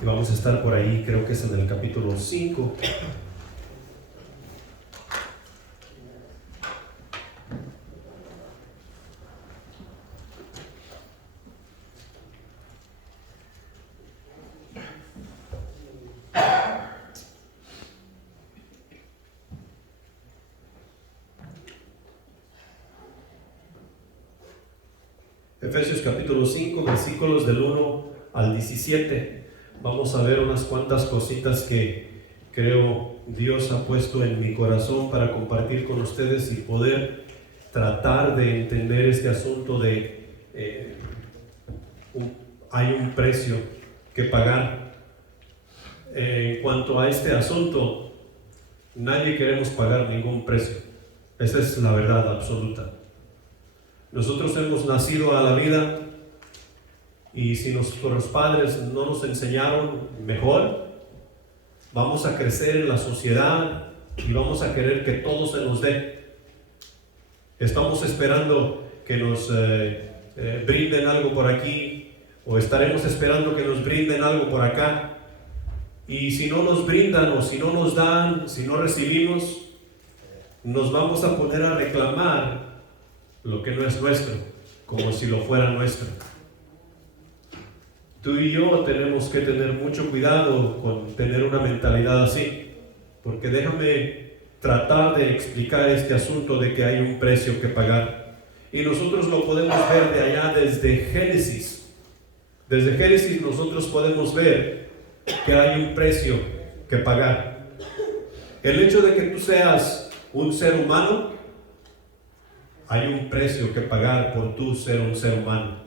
Y vamos a estar por ahí, creo que es en el capítulo 5. Efesios capítulo 5, versículos del 1 al 17. Vamos a ver unas cuantas cositas que creo Dios ha puesto en mi corazón para compartir con ustedes y poder tratar de entender este asunto de hay un precio que pagar. En cuanto a este asunto, nadie queremos pagar ningún precio. Esa es la verdad absoluta. Nosotros hemos nacido a la vida y si nuestros padres no nos enseñaron mejor, vamos a crecer en la sociedad y vamos a querer que todo se nos dé. Estamos esperando que nos brinden algo por aquí, o estaremos esperando que nos brinden algo por acá, y si no nos brindan o si no nos dan, si no recibimos, nos vamos a poner a reclamar lo que no es nuestro, como si lo fuera nuestro. Tú y yo tenemos que tener mucho cuidado con tener una mentalidad así, porque déjame tratar de explicar este asunto de que hay un precio que pagar. Y nosotros lo podemos ver de allá desde Génesis. Desde Génesis nosotros podemos ver que hay un precio que pagar. El hecho de que tú seas un ser humano, hay un precio que pagar por tú ser un ser humano.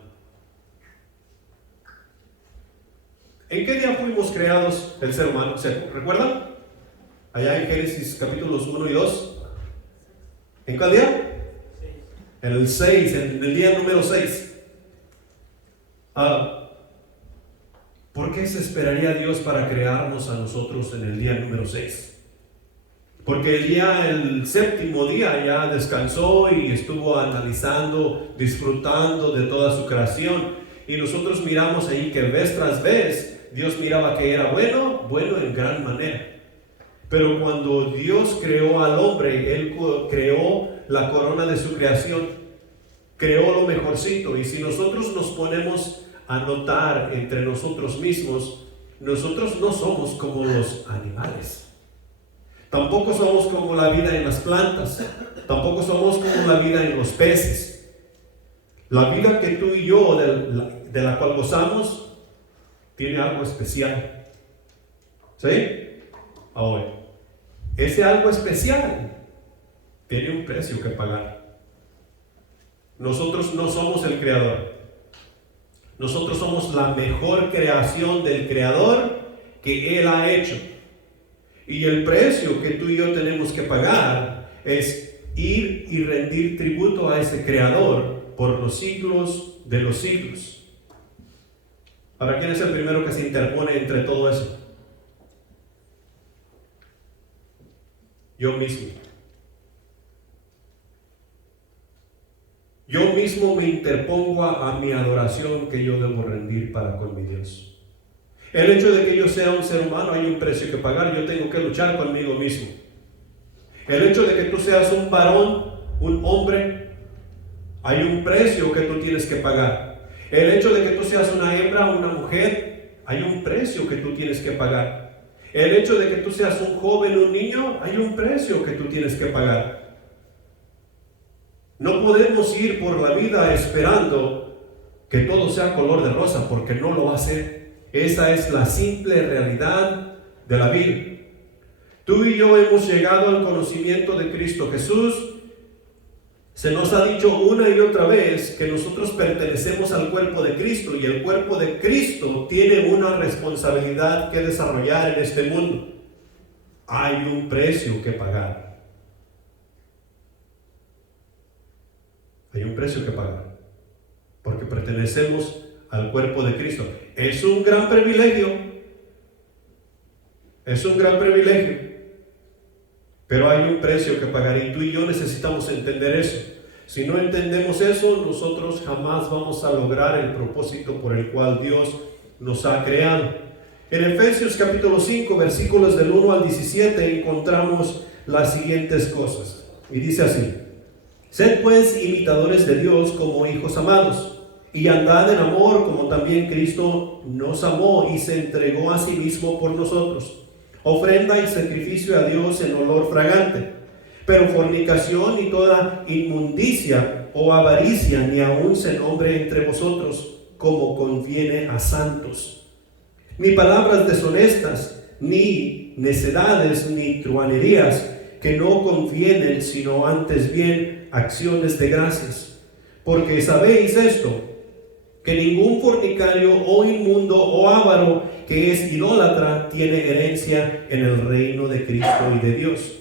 ¿En qué día fuimos creados el ser humano? ¿Se recuerdan? Allá en Génesis capítulos 1 y 2. ¿En cuál día? En el 6, en el día número 6. ¿Por qué se esperaría Dios para crearnos a nosotros en el día número 6? Porque el séptimo día ya descansó y estuvo analizando, disfrutando de toda su creación. Y nosotros miramos ahí que vez tras vez Dios miraba que era bueno en gran manera. Pero cuando Dios creó al hombre, Él creó la corona de su creación, creó lo mejorcito. Y si nosotros nos ponemos a notar entre nosotros mismos, nosotros no somos como los animales. Tampoco somos como la vida en las plantas, tampoco somos como la vida en los peces. La vida que tú y yo, de la cual gozamos, tiene algo especial. ¿Sí? Ahora, ese algo especial tiene un precio que pagar. Nosotros no somos el creador. Nosotros somos la mejor creación del creador que Él ha hecho. Y el precio que tú y yo tenemos que pagar es ir y rendir tributo a ese creador por los siglos de los siglos. Ahora, ¿quién es el primero que se interpone entre todo eso? Yo mismo. Yo mismo me interpongo a mi adoración que yo debo rendir para con mi Dios. El hecho de que yo sea un ser humano, hay un precio que pagar. Yo tengo que luchar conmigo mismo. El hecho de que tú seas un varón, un hombre, hay un precio que tú tienes que pagar. El hecho de que tú seas una hembra, una mujer, hay un precio que tú tienes que pagar. El hecho de que tú seas un joven, un niño, hay un precio que tú tienes que pagar. No podemos ir por la vida esperando que todo sea color de rosa, porque no lo va a ser. Esa es la simple realidad de la vida. Tú y yo hemos llegado al conocimiento de Cristo Jesús. Se nos ha dicho una y otra vez que nosotros pertenecemos al cuerpo de Cristo, y el cuerpo de Cristo tiene una responsabilidad que desarrollar en este mundo. Hay un precio que pagar. Hay un precio que pagar, porque pertenecemos al cuerpo de Cristo. Es un gran privilegio. Es un gran privilegio. Pero hay un precio que pagar, y tú y yo necesitamos entender eso. Si no entendemos eso, nosotros jamás vamos a lograr el propósito por el cual Dios nos ha creado. En Efesios capítulo 5, versículos del 1 al 17, encontramos las siguientes cosas. Y dice así: Sed pues imitadores de Dios como hijos amados, y andad en amor como también Cristo nos amó y se entregó a sí mismo por nosotros, ofrenda y sacrificio a Dios en olor fragante. Pero fornicación y toda inmundicia o avaricia ni aun se nombre entre vosotros, como conviene a santos. Ni palabras deshonestas, ni necedades, ni truhanerías, que no convienen, sino antes bien acciones de gracias. Porque sabéis esto, que ningún fornicario o inmundo o avaro que es idólatra tiene herencia en el reino de Cristo y de Dios.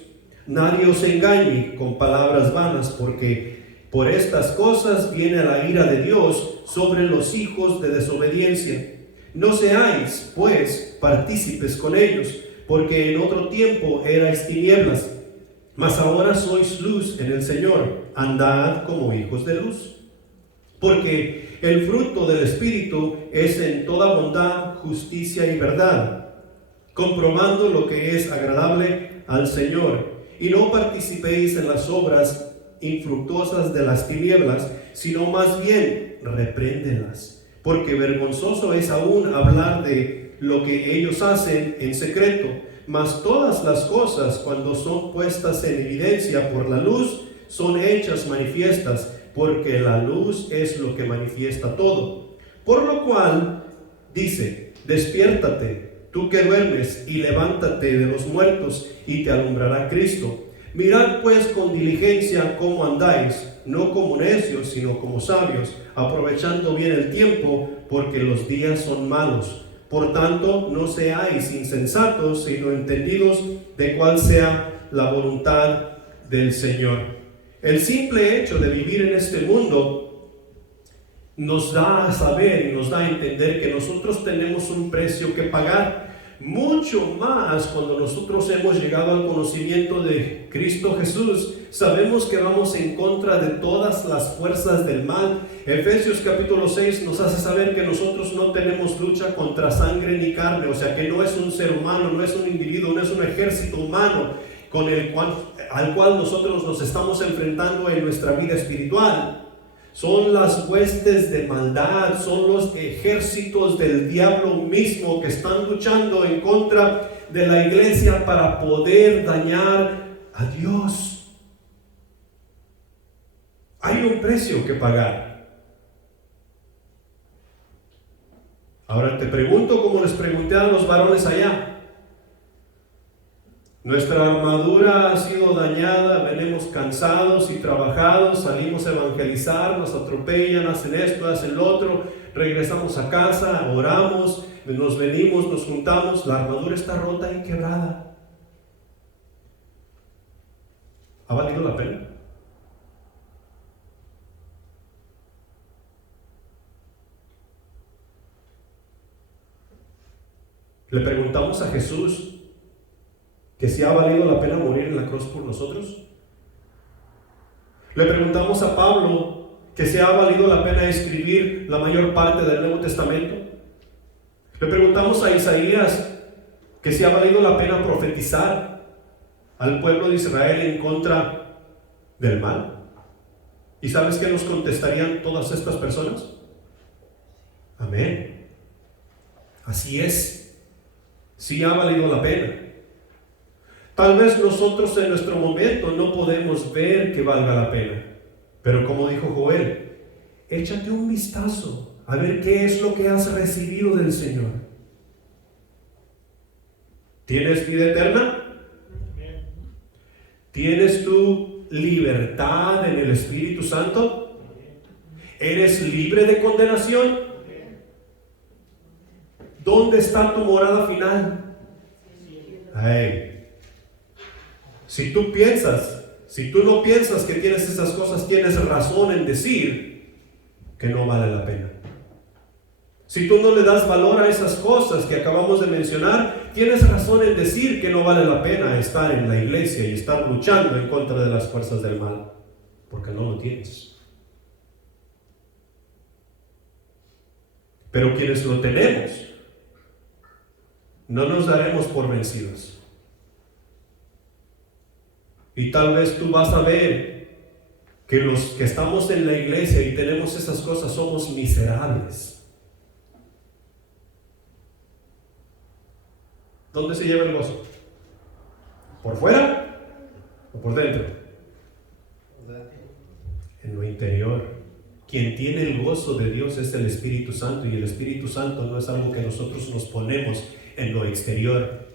Nadie os engañe con palabras vanas, porque por estas cosas viene la ira de Dios sobre los hijos de desobediencia. No seáis, pues, partícipes con ellos, porque en otro tiempo erais tinieblas, mas ahora sois luz en el Señor. Andad como hijos de luz. Porque el fruto del Espíritu es en toda bondad, justicia y verdad, comprobando lo que es agradable al Señor. Y no participéis en las obras infructuosas de las tinieblas, sino más bien repréndelas. Porque vergonzoso es aún hablar de lo que ellos hacen en secreto. Mas todas las cosas, cuando son puestas en evidencia por la luz, son hechas manifiestas, porque la luz es lo que manifiesta todo. Por lo cual dice: despiértate, tú que duermes, y levántate de los muertos, y te alumbrará Cristo. Mirad pues con diligencia cómo andáis, no como necios, sino como sabios, aprovechando bien el tiempo, porque los días son malos. Por tanto, no seáis insensatos, sino entendidos de cuál sea la voluntad del Señor. El simple hecho de vivir en este mundo nos da a saber y nos da a entender que nosotros tenemos un precio que pagar. Mucho más cuando nosotros hemos llegado al conocimiento de Cristo Jesús, sabemos que vamos en contra de todas las fuerzas del mal. Efesios capítulo 6 nos hace saber que nosotros no tenemos lucha contra sangre ni carne, o sea que no es un ser humano, no es un individuo, no es un ejército humano al cual nosotros nos estamos enfrentando en nuestra vida espiritual. Son las huestes de maldad, son los ejércitos del diablo mismo que están luchando en contra de la iglesia para poder dañar a Dios. Hay un precio que pagar. Ahora te pregunto, como les pregunté a los varones allá: nuestra armadura ha sido dañada, venimos cansados y trabajados, salimos a evangelizar, nos atropellan, hacen esto, hacen lo otro, regresamos a casa, oramos, nos venimos, nos juntamos, la armadura está rota y quebrada. ¿Ha valido la pena? Le preguntamos a Jesús que si ha valido la pena morir en la cruz por nosotros. Le preguntamos a Pablo que si ha valido la pena escribir la mayor parte del Nuevo Testamento. Le preguntamos a Isaías que si ha valido la pena profetizar al pueblo de Israel en contra del mal. ¿Y sabes qué nos contestarían todas estas personas? Amén. Así es. Sí ha valido la pena. Tal vez nosotros en nuestro momento no podemos ver que valga la pena, pero como dijo Joel, échate un vistazo a ver qué es lo que has recibido del Señor. ¿Tienes vida eterna? ¿Tienes tu libertad en el Espíritu Santo? ¿Eres libre de condenación? ¿Dónde está tu morada final? Ay. Si tú no piensas que tienes esas cosas, tienes razón en decir que no vale la pena. Si tú no le das valor a esas cosas que acabamos de mencionar, tienes razón en decir que no vale la pena estar en la iglesia y estar luchando en contra de las fuerzas del mal, porque no lo tienes. Pero quienes lo tenemos, no nos daremos por vencidos. Y tal vez tú vas a ver que los que estamos en la iglesia y tenemos esas cosas somos miserables. ¿Dónde se lleva el gozo? ¿Por fuera o por dentro? En lo interior. Quien tiene el gozo de Dios es el Espíritu Santo, y el Espíritu Santo no es algo que nosotros nos ponemos en lo exterior,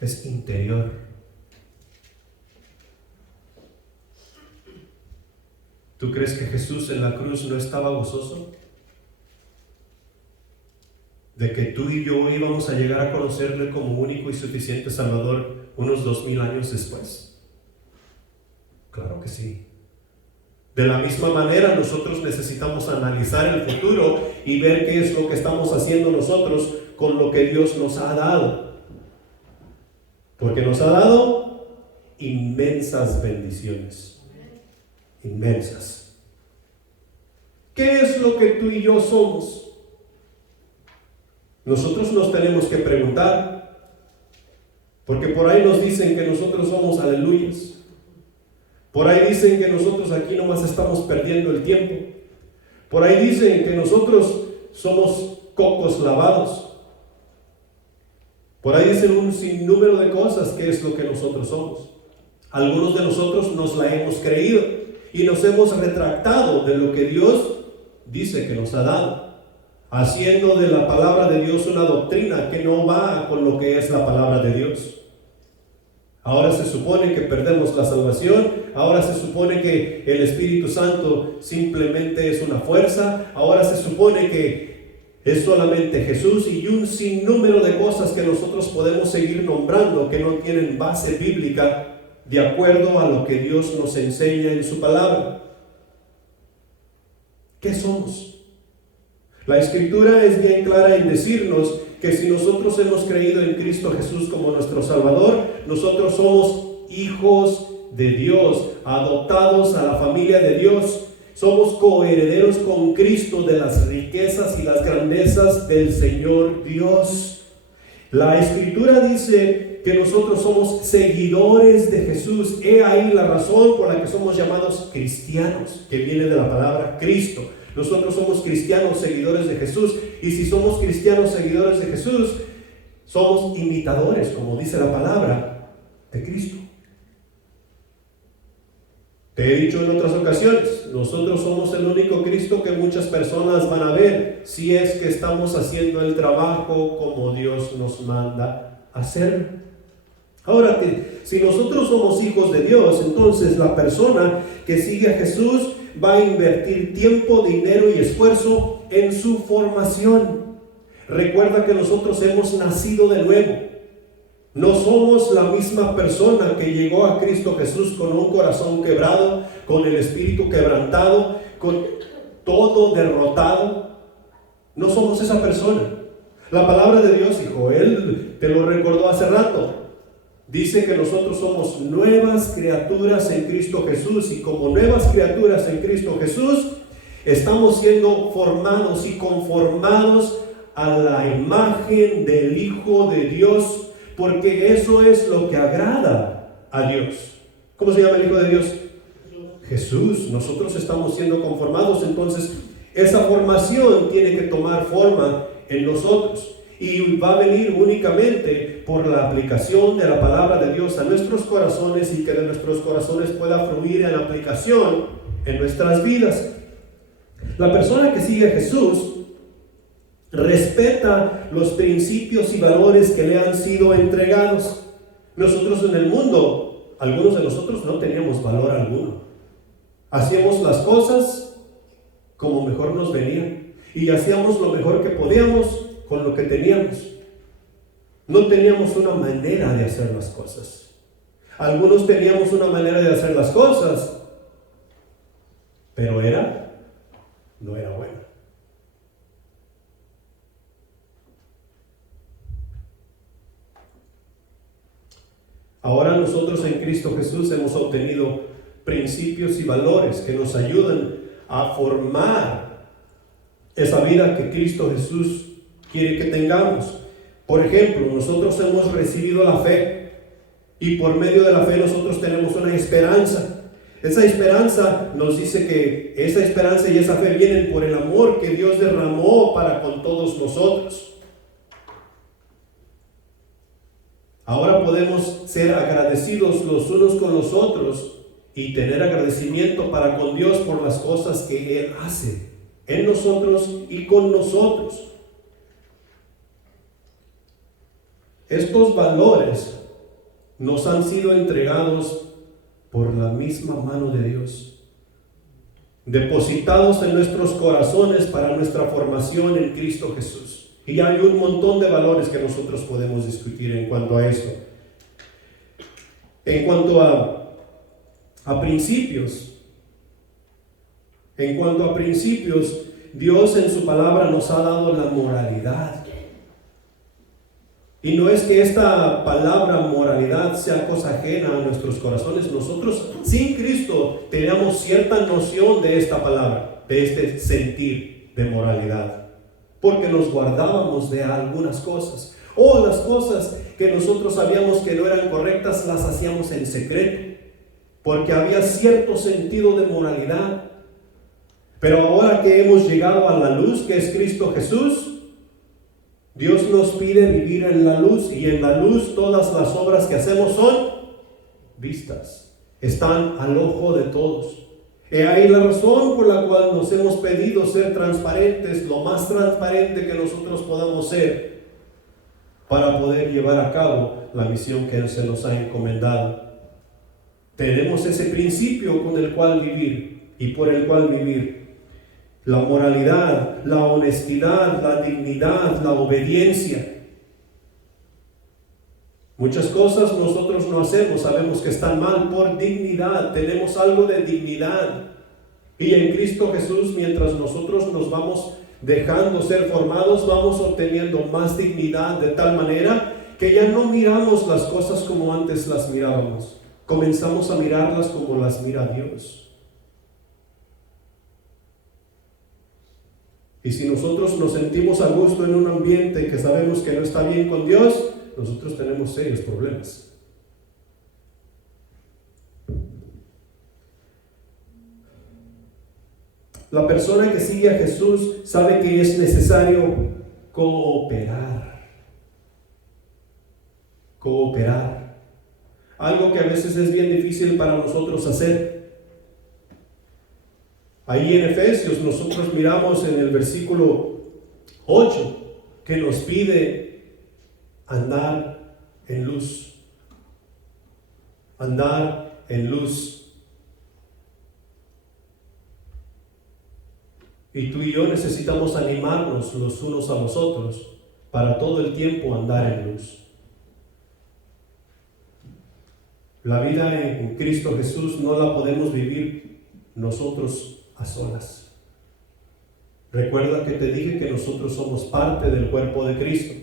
es interior. ¿Tú crees que Jesús en la cruz no estaba gozoso? De que tú y yo íbamos a llegar a conocerle como único y suficiente Salvador unos 2000 años después. Claro que sí. De la misma manera, nosotros necesitamos analizar el futuro y ver qué es lo que estamos haciendo nosotros con lo que Dios nos ha dado. Porque nos ha dado inmensas bendiciones. Inmensas. ¿Qué es lo que tú y yo somos? Nosotros nos tenemos que preguntar, porque por ahí nos dicen que nosotros somos aleluyas. Por ahí dicen que nosotros aquí nomás estamos perdiendo el tiempo. Por ahí dicen que nosotros somos cocos lavados. Por ahí dicen un sinnúmero de cosas que es lo que nosotros somos. Algunos de nosotros nos la hemos creído y nos hemos retractado de lo que Dios dice que nos ha dado, haciendo de la palabra de Dios una doctrina que no va con lo que es la palabra de Dios. Ahora se supone que perdemos la salvación, ahora se supone que el Espíritu Santo simplemente es una fuerza, ahora se supone que es solamente Jesús, y un sinnúmero de cosas que nosotros podemos seguir nombrando que no tienen base bíblica de acuerdo a lo que Dios nos enseña en su palabra. ¿Qué somos? La Escritura es bien clara en decirnos que si nosotros hemos creído en Cristo Jesús como nuestro Salvador, nosotros somos hijos de Dios, adoptados a la familia de Dios. Somos coherederos con Cristo de las riquezas y las grandezas del Señor Dios. La Escritura dice que nosotros somos seguidores de Jesús. He ahí la razón por la que somos llamados cristianos, que viene de la palabra Cristo. Nosotros somos cristianos seguidores de Jesús, y si somos cristianos seguidores de Jesús, somos imitadores, como dice la palabra, de Cristo. Te he dicho en otras ocasiones, nosotros somos el único Cristo que muchas personas van a ver si es que estamos haciendo el trabajo como Dios nos manda hacer. Ahora, si nosotros somos hijos de Dios, entonces la persona que sigue a Jesús va a invertir tiempo, dinero y esfuerzo en su formación. Recuerda que nosotros hemos nacido de nuevo. No somos la misma persona que llegó a Cristo Jesús con un corazón quebrado, con el espíritu quebrantado, con todo derrotado. No somos esa persona. La palabra de Dios, hijo, Él te lo recordó hace rato. Dice que nosotros somos nuevas criaturas en Cristo Jesús, y como nuevas criaturas en Cristo Jesús, estamos siendo formados y conformados a la imagen del Hijo de Dios, porque eso es lo que agrada a Dios. ¿Cómo se llama el Hijo de Dios? Jesús. Nosotros estamos siendo conformados, entonces esa formación tiene que tomar forma en nosotros. Y va a venir únicamente por la aplicación de la palabra de Dios a nuestros corazones, y que de nuestros corazones pueda fluir en aplicación en nuestras vidas. La persona que sigue a Jesús respeta los principios y valores que le han sido entregados. Nosotros en el mundo, algunos de nosotros no teníamos valor alguno. Hacíamos las cosas como mejor nos venían, y hacíamos lo mejor que podíamos con lo que teníamos. No teníamos una manera de hacer las cosas. Algunos teníamos una manera de hacer las cosas, pero no era buena. Ahora nosotros en Cristo Jesús hemos obtenido principios y valores que nos ayudan a formar esa vida que Cristo Jesús quiere que tengamos. Por ejemplo, nosotros hemos recibido la fe y por medio de la fe nosotros tenemos una esperanza. Esa esperanza nos dice que esa esperanza y esa fe vienen por el amor que Dios derramó para con todos nosotros. Ahora podemos ser agradecidos los unos con los otros y tener agradecimiento para con Dios por las cosas que Él hace en nosotros y con nosotros. Estos valores nos han sido entregados por la misma mano de Dios, depositados en nuestros corazones para nuestra formación en Cristo Jesús. Y hay un montón de valores que nosotros podemos discutir en cuanto a esto. En cuanto a principios, Dios en su palabra nos ha dado la moralidad. Y no es que esta palabra moralidad sea cosa ajena a nuestros corazones. Nosotros sin Cristo teníamos cierta noción de esta palabra, de este sentir de moralidad, porque nos guardábamos de algunas cosas, o las cosas que nosotros sabíamos que no eran correctas las hacíamos en secreto, porque había cierto sentido de moralidad. Pero ahora que hemos llegado a la luz, que es Cristo Jesús, Dios nos pide vivir en la luz, y en la luz todas las obras que hacemos son vistas, están al ojo de todos. He ahí la razón por la cual nos hemos pedido ser transparentes, lo más transparente que nosotros podamos ser, para poder llevar a cabo la misión que se nos ha encomendado. Tenemos ese principio con el cual vivir y por el cual vivir. La moralidad, la honestidad, la dignidad, la obediencia. Muchas cosas nosotros no hacemos, sabemos que están mal por dignidad, tenemos algo de dignidad. Y en Cristo Jesús, mientras nosotros nos vamos dejando ser formados, vamos obteniendo más dignidad, de tal manera que ya no miramos las cosas como antes las mirábamos. Comenzamos a mirarlas como las mira Dios. Y si nosotros nos sentimos a gusto en un ambiente que sabemos que no está bien con Dios, nosotros tenemos serios problemas. La persona que sigue a Jesús sabe que es necesario cooperar. Cooperar. Algo que a veces es bien difícil para nosotros hacer. Ahí en Efesios nosotros miramos en el versículo 8 que nos pide andar en luz. Andar en luz. Y tú y yo necesitamos animarnos los unos a los otros para todo el tiempo andar en luz. La vida en Cristo Jesús no la podemos vivir nosotros a solas. Recuerda que te dije que nosotros somos parte del cuerpo de Cristo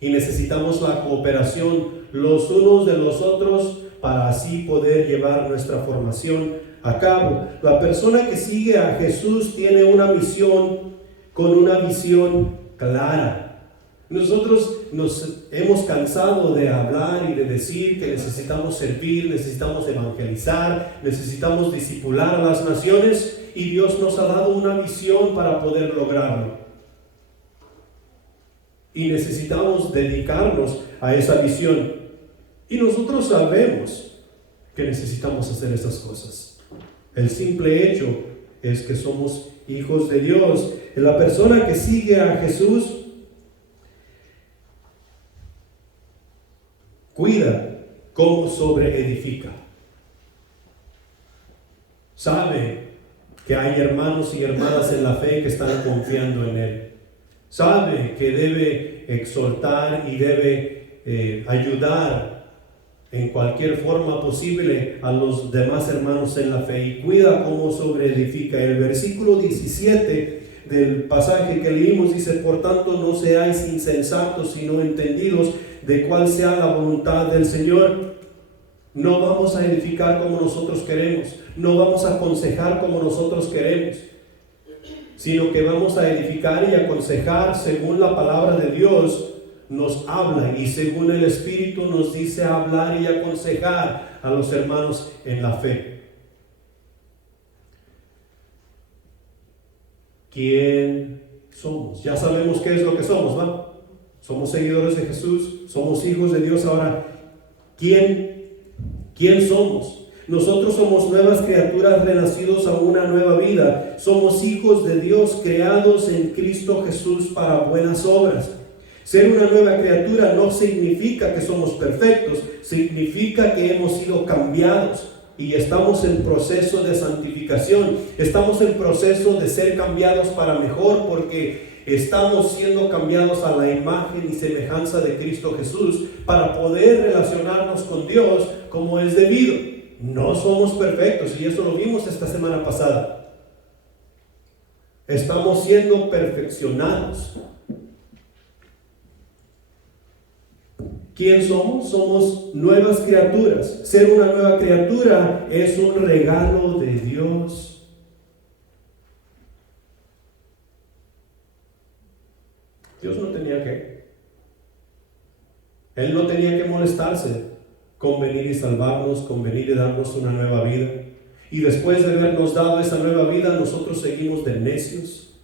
y necesitamos la cooperación los unos de los otros para así poder llevar nuestra formación a cabo. La persona que sigue a Jesús tiene una misión con una visión clara. Nosotros nos hemos cansado de hablar y de decir que necesitamos servir, necesitamos evangelizar, necesitamos discipular a las naciones, y Dios nos ha dado una visión para poder lograrlo. Y necesitamos dedicarnos a esa visión. Y nosotros sabemos que necesitamos hacer esas cosas. El simple hecho es que somos hijos de Dios. La persona que sigue a Jesús cuida cómo sobreedifica. Sabe que hay hermanos y hermanas en la fe que están confiando en Él. Sabe que debe exhortar y debe ayudar en cualquier forma posible a los demás hermanos en la fe, y cuida cómo sobreedifica. El versículo 17 del pasaje que leímos dice: por tanto no seáis insensatos, sino entendidos de cuál sea la voluntad del Señor. No vamos a edificar como nosotros queremos, no vamos a aconsejar como nosotros queremos, sino que vamos a edificar y aconsejar según la palabra de Dios, nos habla y según el Espíritu nos dice hablar y aconsejar a los hermanos en la fe. ¿Quién somos? Ya sabemos qué es lo que somos, ¿va? Somos seguidores de Jesús, somos hijos de Dios. Ahora, ¿quién somos? Nosotros somos nuevas criaturas renacidos a una nueva vida. Somos hijos de Dios creados en Cristo Jesús para buenas obras. Ser una nueva criatura no significa que somos perfectos, significa que hemos sido cambiados y estamos en proceso de santificación. Estamos en proceso de ser cambiados para mejor porque estamos siendo cambiados a la imagen y semejanza de Cristo Jesús para poder relacionarnos con Dios como es debido. No somos perfectos y eso lo vimos esta semana pasada. Estamos siendo perfeccionados. ¿Quién somos? Somos nuevas criaturas. Ser una nueva criatura es un regalo de Dios. Dios no tenía que. Él no tenía que molestarse con venir y salvarnos, con venir y darnos una nueva vida. Y después de habernos dado esa nueva vida, nosotros seguimos de necios,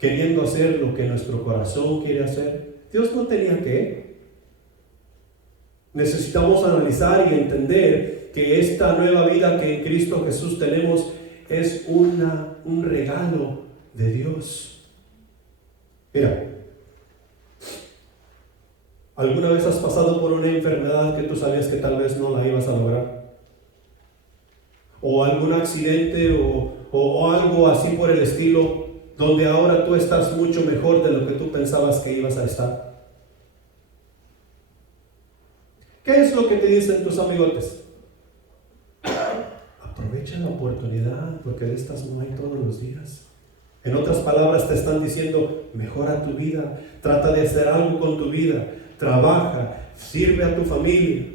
queriendo hacer lo que nuestro corazón quiere hacer. Dios no tenía que. Necesitamos analizar y entender que esta nueva vida que en Cristo Jesús tenemos es un regalo de Dios. Mira, ¿alguna vez has pasado por una enfermedad que tú sabías que tal vez no la ibas a lograr? ¿O algún accidente o algo así por el estilo, donde ahora tú estás mucho mejor de lo que tú pensabas que ibas a estar? ¿Qué es lo que te dicen tus amigotes? Aprovecha la oportunidad porque de estas no hay todos los días. En otras palabras te están diciendo, mejora tu vida, trata de hacer algo con tu vida, trabaja, sirve a tu familia,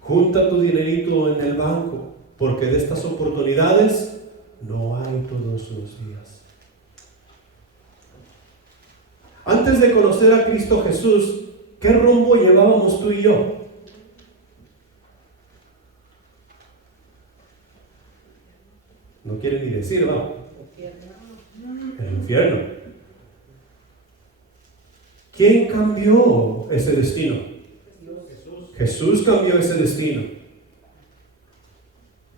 junta tu dinerito en el banco, porque de estas oportunidades no hay todos los días. Antes de conocer a Cristo Jesús, ¿qué rumbo llevábamos tú y yo? No quiere ni decir, ¿va? El infierno. ¿Quién cambió ese destino? Jesús cambió ese destino.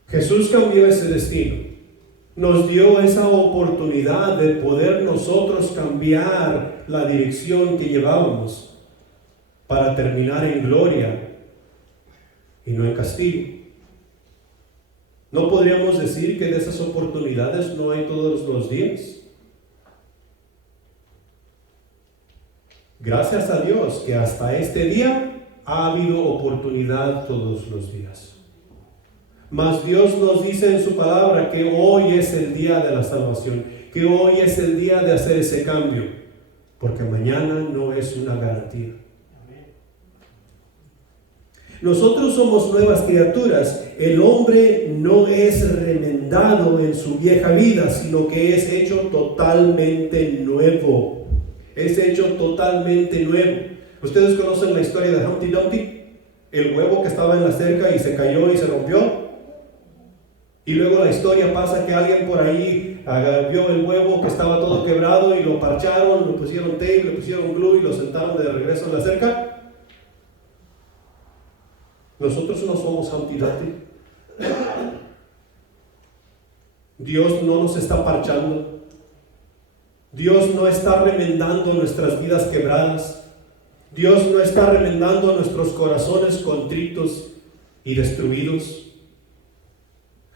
Jesús cambió ese destino. Nos dio esa oportunidad de poder nosotros cambiar la dirección que llevábamos para terminar en gloria y no en castigo. ¿No podríamos decir que de esas oportunidades no hay todos los días? Gracias a Dios que hasta este día ha habido oportunidad todos los días. Mas Dios nos dice en su palabra que hoy es el día de la salvación, que hoy es el día de hacer ese cambio, porque mañana no es una garantía. Nosotros somos nuevas criaturas. El hombre no es remendado en su vieja vida, sino que es hecho totalmente nuevo. Es hecho totalmente nuevo. ¿Ustedes conocen la historia de Humpty Dumpty? El huevo que estaba en la cerca y se cayó y se rompió. Y luego la historia pasa que alguien por ahí vio el huevo que estaba todo quebrado y lo parcharon, le pusieron tape, le pusieron glue y lo sentaron de regreso en la cerca. Nosotros no somos Humpty Dumpty. Dios no nos está parchando. Dios no está remendando nuestras vidas quebradas. Dios no está remendando nuestros corazones contritos y destruidos.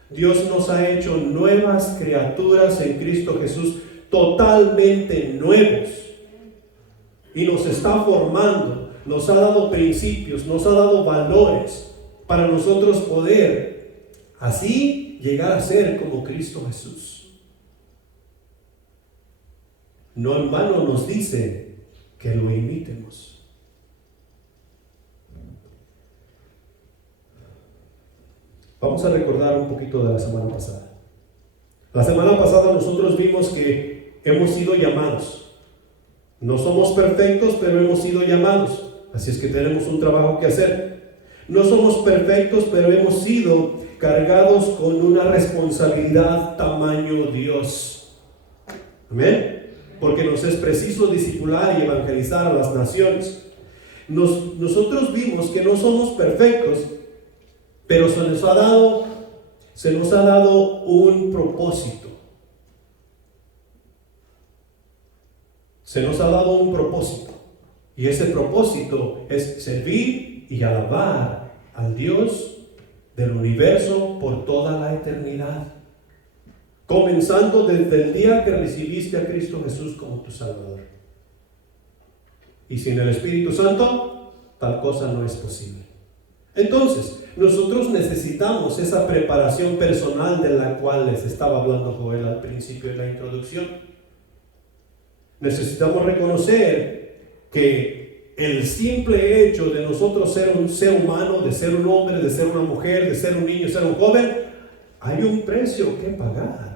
Dios nos ha hecho nuevas criaturas en Cristo Jesús, totalmente nuevos. Y nos está formando, nos ha dado principios, nos ha dado valores para nosotros poder así llegar a ser como Cristo Jesús. No en vano nos dice que lo imitemos. Vamos a recordar un poquito de la semana pasada. La semana pasada nosotros vimos que hemos sido llamados. No somos perfectos, pero hemos sido llamados. Así es que tenemos un trabajo que hacer. No somos perfectos, pero hemos sido cargados con una responsabilidad tamaño Dios. Amén. Porque nos es preciso discipular y evangelizar a las naciones. Nosotros vimos que no somos perfectos, pero se nos ha dado un propósito. Se nos ha dado un propósito. Y ese propósito es servir y alabar al Dios del universo por toda la eternidad. Comenzando desde el día que recibiste a Cristo Jesús como tu Salvador. Y sin el Espíritu Santo, tal cosa no es posible. Entonces, nosotros necesitamos esa preparación personal de la cual les estaba hablando Joel al principio de la introducción. Necesitamos reconocer que el simple hecho de nosotros ser un ser humano, de ser un hombre, de ser una mujer, de ser un niño, de ser un joven, hay un precio que pagar.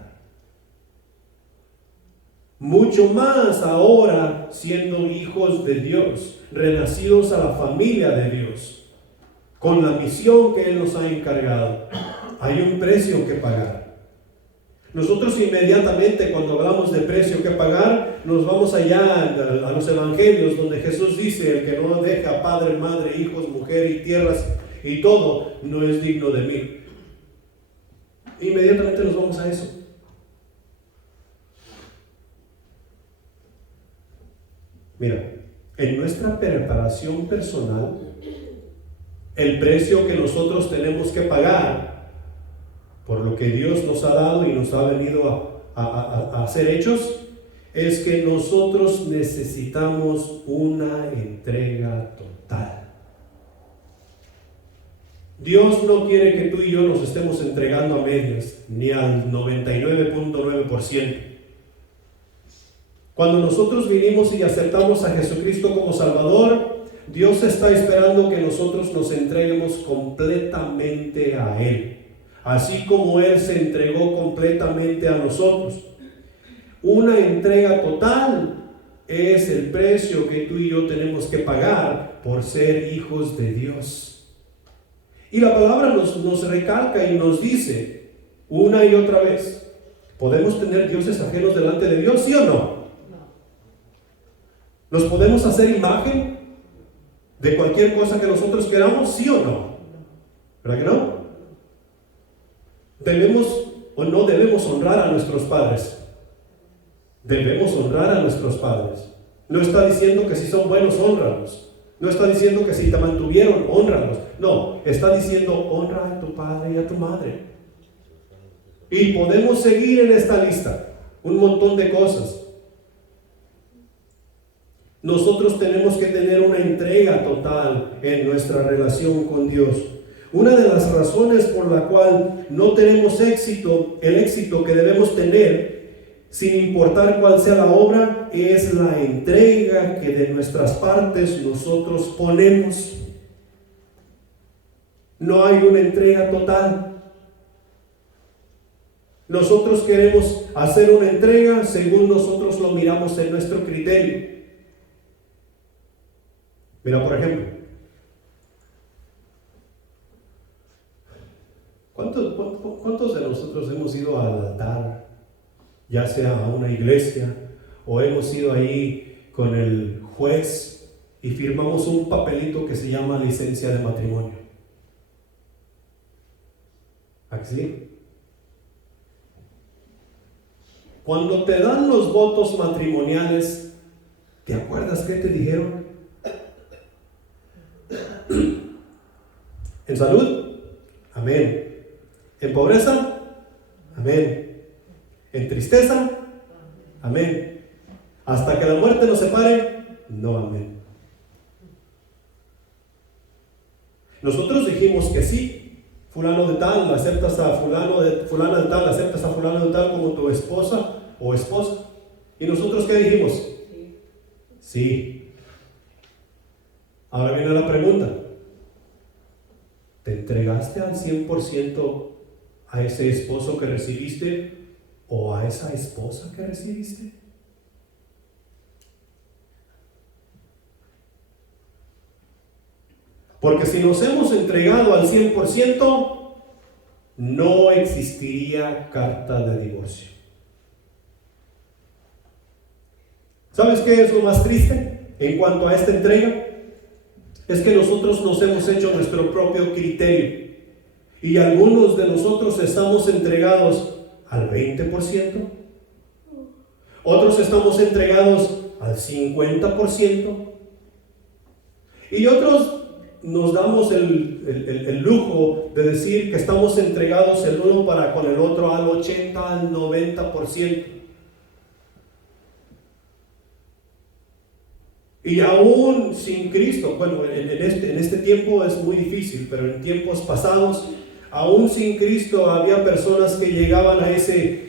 Mucho más ahora siendo hijos de Dios, renacidos a la familia de Dios, con la misión que Él nos ha encargado. Hay un precio que pagar. Nosotros inmediatamente cuando hablamos de precio que pagar, nos vamos allá a los evangelios donde Jesús dice: el que no deja padre, madre, hijos, mujer y tierras y todo, no es digno de mí. Inmediatamente nos vamos a eso. Mira, en nuestra preparación personal, el precio que nosotros tenemos que pagar por lo que Dios nos ha dado y nos ha venido a hacer hechos, es que nosotros necesitamos una entrega total. Dios no quiere que tú y yo nos estemos entregando a medias, ni al 99.9%. Cuando nosotros vinimos y aceptamos a Jesucristo como Salvador, Dios está esperando que nosotros nos entreguemos completamente a Él, así como Él se entregó completamente a nosotros. Una entrega total es el precio que tú y yo tenemos que pagar por ser hijos de Dios. Y la palabra nos recalca y nos dice una y otra vez: ¿podemos tener dioses ajenos delante de Dios? ¿Sí o no? ¿Nos podemos hacer imagen de cualquier cosa que nosotros queramos? ¿Sí o no? ¿Verdad que no? ¿Debemos o no debemos honrar a nuestros padres? Debemos honrar a nuestros padres. No está diciendo que si son buenos, honralos. No está diciendo que si te mantuvieron, honralos. No, está diciendo: honra a tu padre y a tu madre. Y podemos seguir en esta lista un montón de cosas. Nosotros tenemos que tener una entrega total en nuestra relación con Dios. Una de las razones por la cual no tenemos éxito, el éxito que debemos tener, sin importar cuál sea la obra, es la entrega que de nuestras partes nosotros ponemos. No hay una entrega total. Nosotros queremos hacer una entrega según nosotros lo miramos en nuestro criterio. Mira, por ejemplo, ¿cuántos de nosotros hemos ido al altar, ya sea a una iglesia, o hemos ido ahí con el juez y firmamos un papelito que se llama licencia de matrimonio? ¿A que sí? Cuando te dan los votos matrimoniales, ¿te acuerdas qué te dijeron? En salud, amén. En pobreza, amén. En tristeza, amén. Hasta que la muerte nos separe, no, amén. Nosotros dijimos que sí. Fulano de tal, aceptas a fulana de tal, aceptas a fulano de tal como tu esposa o esposa. ¿Y nosotros qué dijimos? Sí. Ahora viene la pregunta: ¿te entregaste al 100% a ese esposo que recibiste o a esa esposa que recibiste? Porque si nos hemos entregado al 100%, no existiría carta de divorcio. ¿Sabes qué es lo más triste en cuanto a esta entrega? Es que nosotros nos hemos hecho nuestro propio criterio. Y algunos de nosotros estamos entregados al 20%. Otros estamos entregados al 50%. Y otros nos damos el lujo de decir que estamos entregados el uno para con el otro al 80, al 90%. Y aún sin Cristo, bueno, en este tiempo es muy difícil, pero en tiempos pasados, aún sin Cristo había personas que llegaban a ese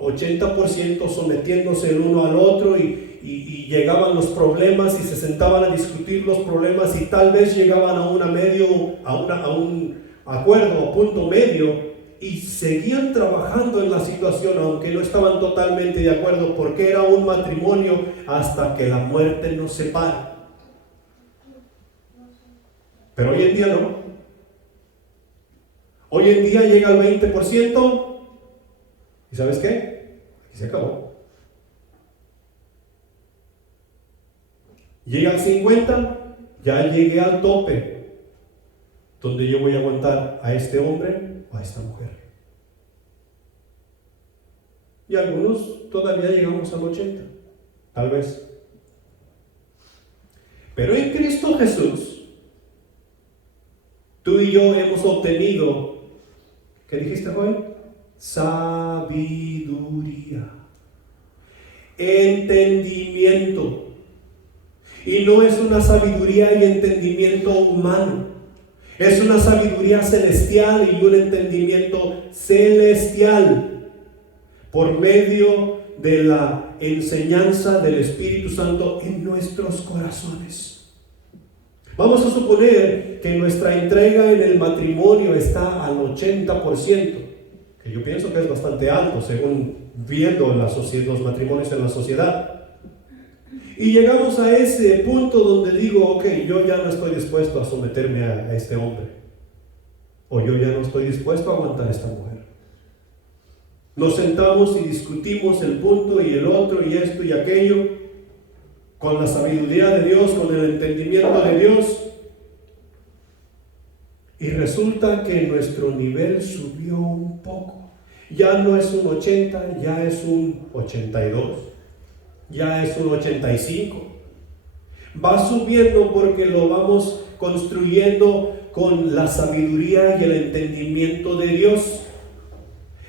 80% sometiéndose el uno al otro y llegaban los problemas y se sentaban a discutir los problemas y tal vez llegaban a un acuerdo, a punto medio, y seguían trabajando en la situación aunque no estaban totalmente de acuerdo, porque era un matrimonio hasta que la muerte nos separa. Pero hoy en día no. Hoy en día llega al 20% y ¿sabes qué? Aquí se acabó. Llega al 50%, ya llegué al tope, donde yo voy a aguantar a este hombre o a esta mujer. Y algunos todavía llegamos al 80%, tal vez. Pero en Cristo Jesús, tú y yo hemos obtenido, ¿qué dijiste, Joel? Sabiduría, entendimiento. Y no es una sabiduría y entendimiento humano. Es una sabiduría celestial y un entendimiento celestial por medio de la enseñanza del Espíritu Santo en nuestros corazones. Vamos a suponer que nuestra entrega en el matrimonio está al 80%, que yo pienso que es bastante alto según viendo los matrimonios en la sociedad. Y llegamos a ese punto donde digo, ok, yo ya no estoy dispuesto a someterme a este hombre. O yo ya no estoy dispuesto a aguantar a esta mujer. Nos sentamos y discutimos el punto y el otro y esto y aquello, con la sabiduría de Dios, con el entendimiento de Dios. Y resulta que nuestro nivel subió un poco. Ya no es un 80, ya es un 82. Ya es un 85. Va subiendo porque lo vamos construyendo con la sabiduría y el entendimiento de Dios.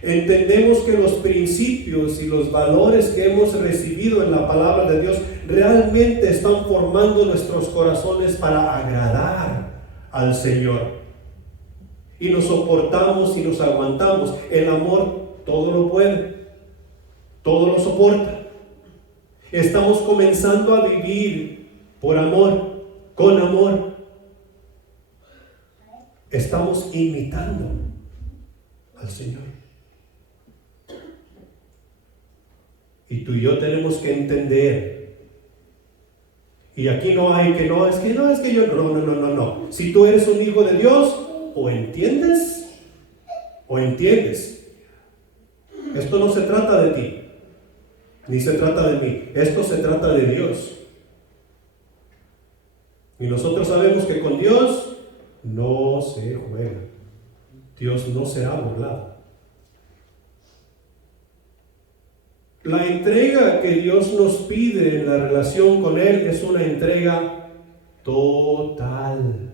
Entendemos que los principios y los valores que hemos recibido en la palabra de Dios realmente están formando nuestros corazones para agradar al Señor. Y nos soportamos y nos aguantamos. El amor todo lo puede, todo lo soporta. Estamos comenzando a vivir por amor, con amor. Estamos imitando al Señor. Y tú y yo tenemos que entender. Y aquí no hay que no, es que yo, no. Si tú eres un hijo de Dios, o entiendes, o entiendes. Esto no se trata de ti. Ni se trata de mí, esto se trata de Dios. Y nosotros sabemos que con Dios no se juega. Dios no será burlado. La entrega que Dios nos pide en la relación con Él es una entrega total.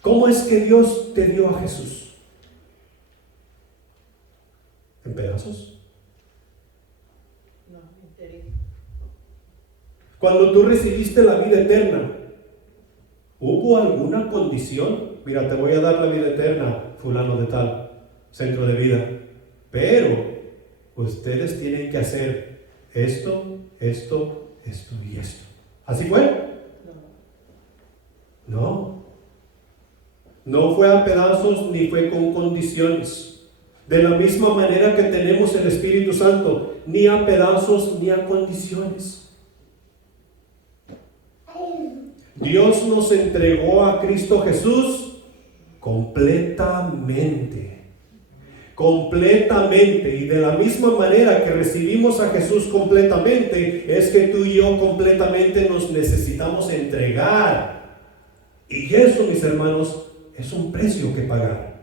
¿Cómo es que Dios te dio a Jesús? ¿En pedazos? No, entero. Cuando tú recibiste la vida eterna, ¿hubo alguna condición? Mira, te voy a dar la vida eterna, fulano de tal, centro de vida. Pero ustedes tienen que hacer esto y esto. ¿Así fue? No. No fue a pedazos ni fue con condiciones. De la misma manera que tenemos el Espíritu Santo, ni a pedazos ni a condiciones. Dios nos entregó a Cristo Jesús completamente. Completamente. Y de la misma manera que recibimos a Jesús completamente, es que tú y yo completamente nos necesitamos entregar. Y eso, mis hermanos, es un precio que pagar.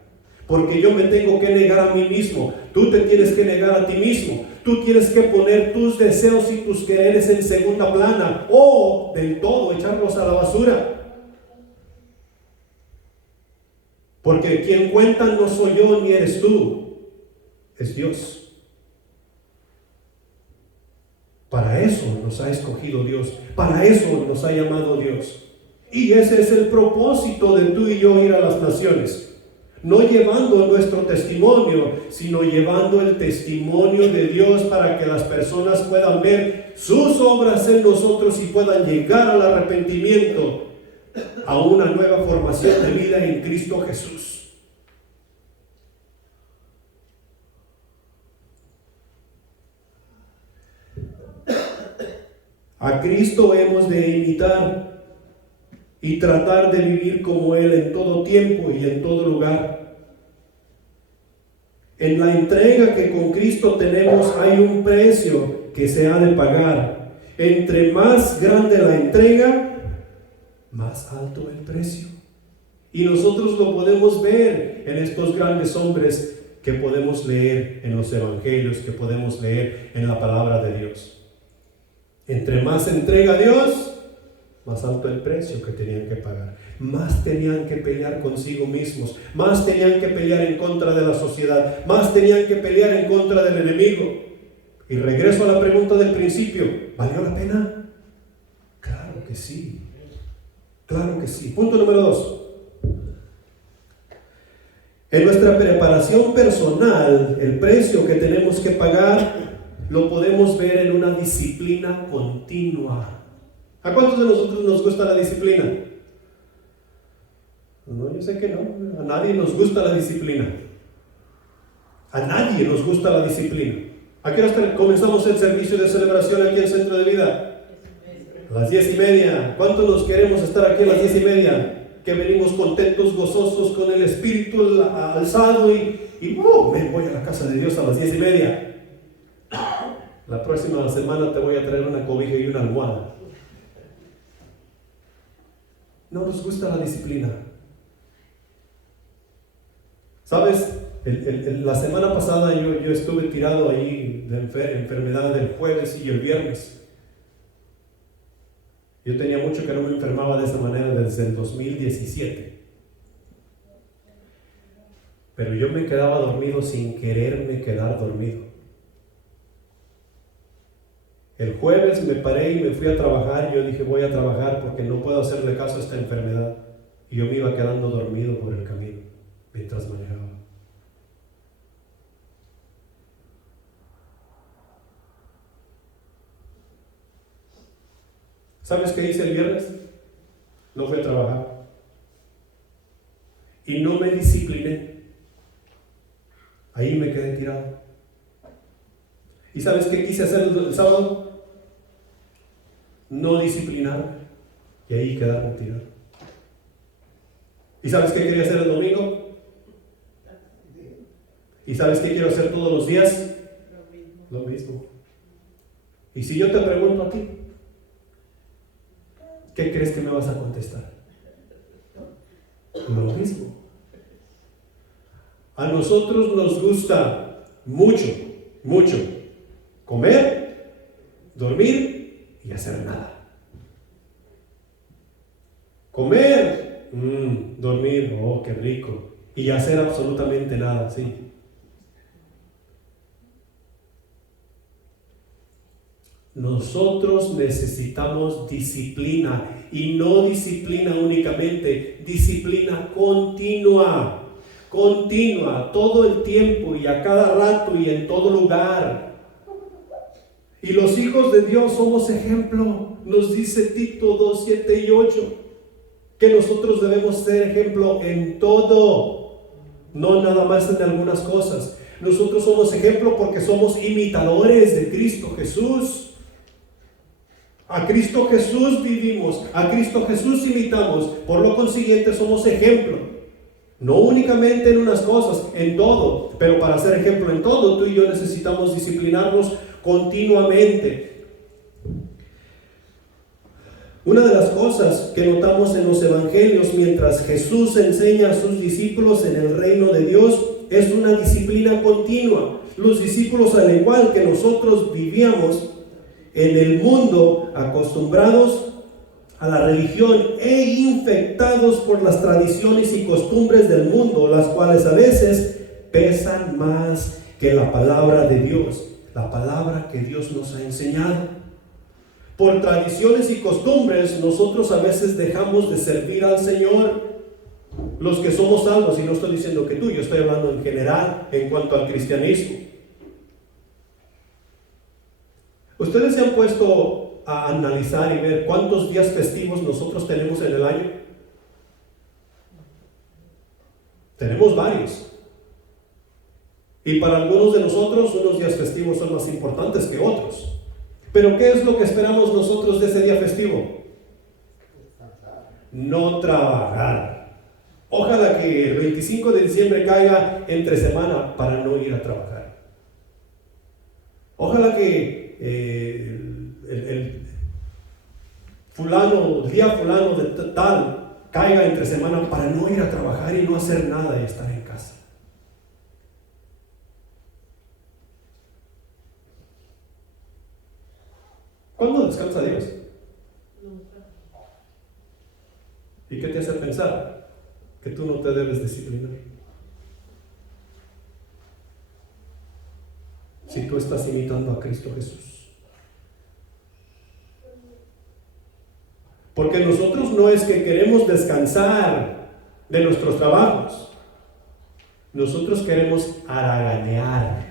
Porque yo me tengo que negar a mí mismo. Tú te tienes que negar a ti mismo. Tú tienes que poner tus deseos y tus quereres en segunda plana, o del todo echarlos a la basura. Porque quien cuenta no soy yo ni eres tú, es Dios. Para eso nos ha escogido Dios, para eso nos ha llamado Dios. Y ese es el propósito de tú y yo ir a las naciones. No llevando nuestro testimonio, sino llevando el testimonio de Dios para que las personas puedan ver sus obras en nosotros y puedan llegar al arrepentimiento, a una nueva formación de vida en Cristo Jesús. A Cristo hemos de imitar y tratar de vivir como Él en todo tiempo y en todo lugar. En la entrega que con Cristo tenemos hay un precio que se ha de pagar. Entre más grande la entrega, más alto el precio. Y nosotros lo podemos ver en estos grandes hombres que podemos leer en los evangelios, que podemos leer en la palabra de Dios. Entre más entrega a Dios, más alto el precio que tenían que pagar. Más tenían que pelear consigo mismos, más tenían que pelear en contra de la sociedad, más tenían que pelear en contra del enemigo. Y regreso a la pregunta del principio, ¿valió la pena? Claro que sí, claro que sí. Punto número 2. En nuestra preparación personal, el precio que tenemos que pagar lo podemos ver en una disciplina continua. ¿A cuántos de nosotros nos gusta la disciplina? No, yo sé que no. A nadie nos gusta la disciplina. A nadie nos gusta la disciplina. ¿A qué hora comenzamos el servicio de celebración aquí en Centro de Vida? A las 10:30. ¿Cuántos nos queremos estar aquí a las 10:30? Que venimos contentos, gozosos, con el espíritu alzado y me voy a la casa de Dios a las 10:30. La próxima semana te voy a traer una cobija y una almohada. No nos gusta la disciplina. ¿Sabes? La semana pasada yo estuve tirado ahí de enfermedad el jueves y el viernes. Yo tenía mucho que no me enfermaba de esa manera desde el 2017. Pero yo me quedaba dormido sin quererme quedar dormido. El jueves me paré y me fui a trabajar. Yo dije, voy a trabajar porque no puedo hacerle caso a esta enfermedad. Y yo me iba quedando dormido por el camino mientras manejaba. ¿Sabes qué hice el viernes? No fui a trabajar. Y no me discipliné. Ahí me quedé tirado. ¿Y sabes qué quise hacer el sábado? No disciplinarme. Y ahí quedarme tirado. ¿Y sabes qué quería hacer el domingo? ¿Y sabes qué quiero hacer todos los días? Lo mismo. Y si yo te pregunto a ti, ¿qué crees que me vas a contestar? Lo mismo. A nosotros nos gusta mucho comer, dormir y hacer nada. Comer, dormir, oh, qué rico. Y hacer absolutamente nada, sí. Nosotros necesitamos disciplina, y no disciplina únicamente, disciplina continua, todo el tiempo y a cada rato y en todo lugar. Y los hijos de Dios somos ejemplo, nos dice Tito 2, 7 y 8, que nosotros debemos ser ejemplo en todo, no nada más en algunas cosas. Nosotros somos ejemplo porque somos imitadores de Cristo Jesús. A Cristo Jesús vivimos, a Cristo Jesús imitamos, por lo consiguiente somos ejemplo. No únicamente en unas cosas, en todo, pero para ser ejemplo en todo, tú y yo necesitamos disciplinarnos continuamente. Una de las cosas que notamos en los evangelios mientras Jesús enseña a sus discípulos en el reino de Dios es una disciplina continua. Los discípulos, al igual que nosotros, vivíamos en el mundo acostumbrados a la religión e infectados por las tradiciones y costumbres del mundo, las cuales a veces pesan más que la palabra de Dios, la palabra que Dios nos ha enseñado. Por tradiciones y costumbres nosotros a veces dejamos de servir al Señor. Los que somos salvos, y no estoy diciendo que tú, yo estoy hablando en general en cuanto al cristianismo. ¿Ustedes se han puesto a analizar y ver cuántos días festivos nosotros tenemos en el año? Tenemos varios. Y para algunos de nosotros unos días festivos son más importantes que otros. Pero ¿qué es lo que esperamos nosotros de ese día festivo? No trabajar. Ojalá que el 25 de diciembre caiga entre semana para no ir a trabajar. Ojalá que el día fulano de tal caiga entre semana para no ir a trabajar y no hacer nada y estar en casa. ¿Cuándo descansa Dios? ¿Y qué te hace pensar que tú no te debes disciplinar? Si tú estás imitando a Cristo Jesús. Porque nosotros no es que queremos descansar de nuestros trabajos. Nosotros queremos haraganear.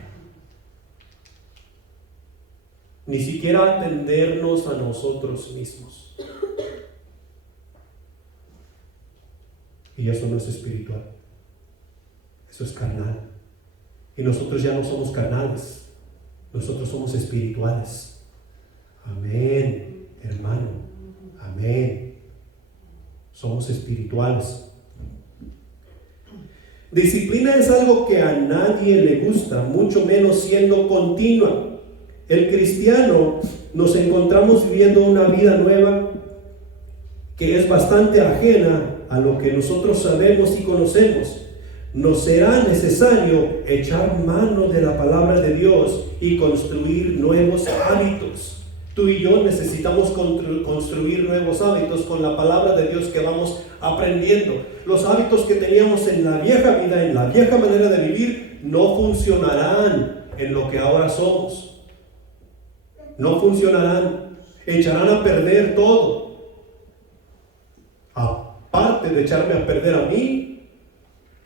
Ni siquiera atendernos a nosotros mismos. Y eso no es espiritual. Eso es carnal. Y nosotros ya no somos carnales. Nosotros somos espirituales. Amén, hermano. Amén. Somos espirituales. Disciplina es algo que a nadie le gusta, mucho menos siendo continua. El cristiano nos encontramos viviendo una vida nueva que es bastante ajena a lo que nosotros sabemos y conocemos. Nos será necesario echar mano de la palabra de Dios y construir nuevos hábitos. Tú y yo necesitamos construir nuevos hábitos con la palabra de Dios que vamos aprendiendo. Los hábitos que teníamos en la vieja vida, en la vieja manera de vivir, no funcionarán en lo que ahora somos. No funcionarán. Echarán a perder todo. Aparte de echarme a perder a mí,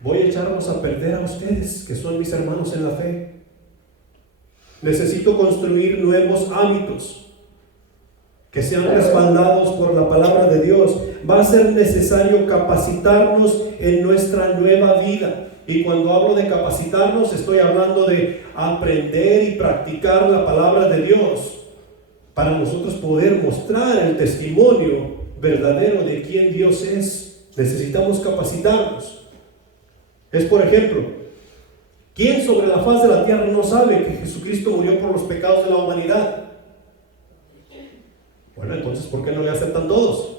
voy a echarlos a perder a ustedes, que son mis hermanos en la fe. Necesito construir nuevos hábitos que sean respaldados por la palabra de Dios. Va a ser necesario capacitarnos en nuestra nueva vida. Y cuando hablo de capacitarnos, estoy hablando de aprender y practicar la palabra de Dios para nosotros poder mostrar el testimonio verdadero de quién Dios es. Necesitamos capacitarnos. Es, por ejemplo, ¿quién sobre la faz de la tierra no sabe que Jesucristo murió por los pecados de la humanidad? Bueno, entonces, ¿por qué no le aceptan todos?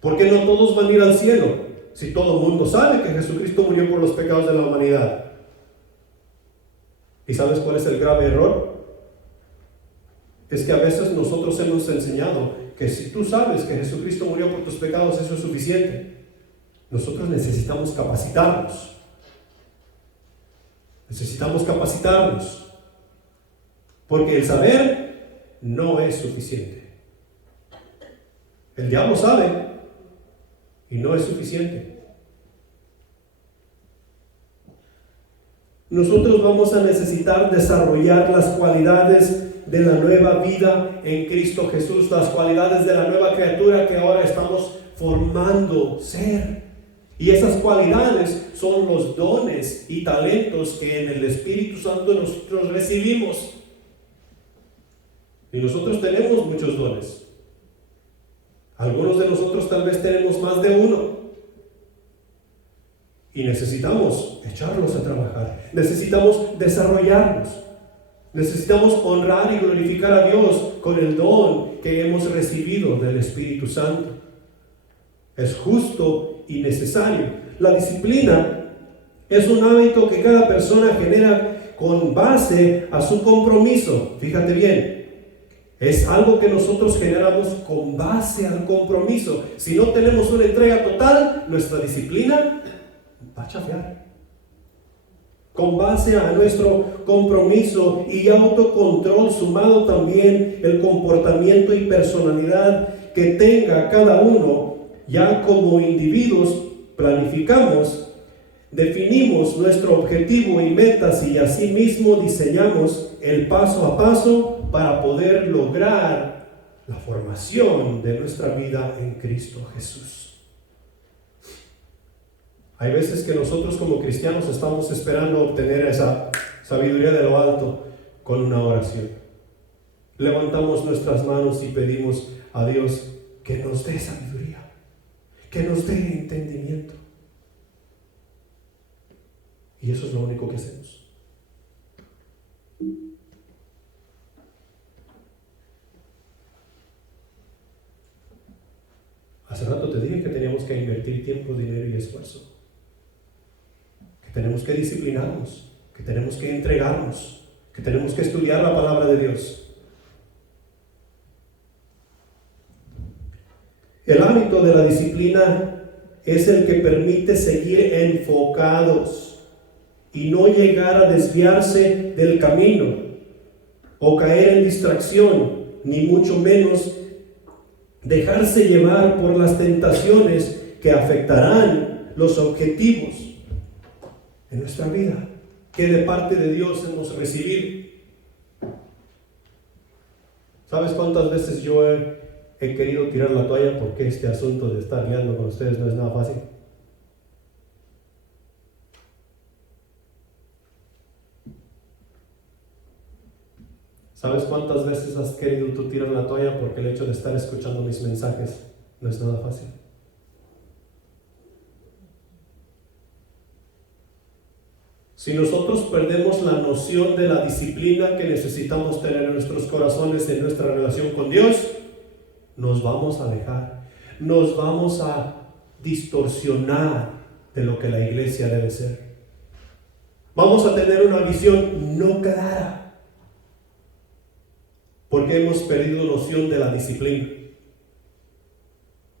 ¿Por qué no todos van a ir al cielo? Si todo el mundo sabe que Jesucristo murió por los pecados de la humanidad. ¿Y sabes cuál es el grave error? Es que a veces nosotros hemos enseñado que si tú sabes que Jesucristo murió por tus pecados, eso es suficiente. Nosotros necesitamos capacitarnos. Necesitamos capacitarnos. Porque el saber no es suficiente. El diablo sabe y no es suficiente. Nosotros vamos a necesitar desarrollar las cualidades de la nueva vida en Cristo Jesús, las cualidades de la nueva criatura que ahora estamos formando ser. Y esas cualidades son los dones y talentos que en el Espíritu Santo nosotros recibimos. Y nosotros tenemos muchos dones. Algunos de nosotros tal vez tenemos más de uno. Y necesitamos echarlos a trabajar. Necesitamos desarrollarlos. Necesitamos honrar y glorificar a Dios con el don que hemos recibido del Espíritu Santo. Es justo y necesario. La disciplina es un hábito que cada persona genera con base a su compromiso. Fíjate bien. Es algo que nosotros generamos con base al compromiso. Si no tenemos una entrega total, nuestra disciplina va a chafear. Con base a nuestro compromiso y autocontrol, sumado también el comportamiento y personalidad que tenga cada uno, ya como individuos planificamos, definimos nuestro objetivo y metas y asimismo diseñamos el paso a paso para poder lograr la formación de nuestra vida en Cristo Jesús. Hay veces que nosotros como cristianos estamos esperando obtener esa sabiduría de lo alto con una oración. Levantamos nuestras manos y pedimos a Dios que nos dé sabiduría, que nos dé entendimiento. Y eso es lo único que hacemos. Hace rato te dije que teníamos que invertir tiempo, dinero y esfuerzo. Que tenemos que disciplinarnos, que tenemos que entregarnos, que tenemos que estudiar la palabra de Dios. El hábito de la disciplina es el que permite seguir enfocados y no llegar a desviarse del camino o caer en distracción, ni mucho menos dejarse llevar por las tentaciones que afectarán los objetivos en nuestra vida que de parte de Dios hemos recibido. ¿Sabes cuántas veces yo he querido tirar la toalla porque este asunto de estar guiando con ustedes no es nada fácil? ¿Sabes cuántas veces has querido tú tirar la toalla porque el hecho de estar escuchando mis mensajes no es nada fácil? Si nosotros perdemos la noción de la disciplina que necesitamos tener en nuestros corazones, en nuestra relación con Dios, nos vamos a alejar, nos vamos a distorsionar de lo que la iglesia debe ser. Vamos a tener una visión no clara, porque hemos perdido noción de la disciplina.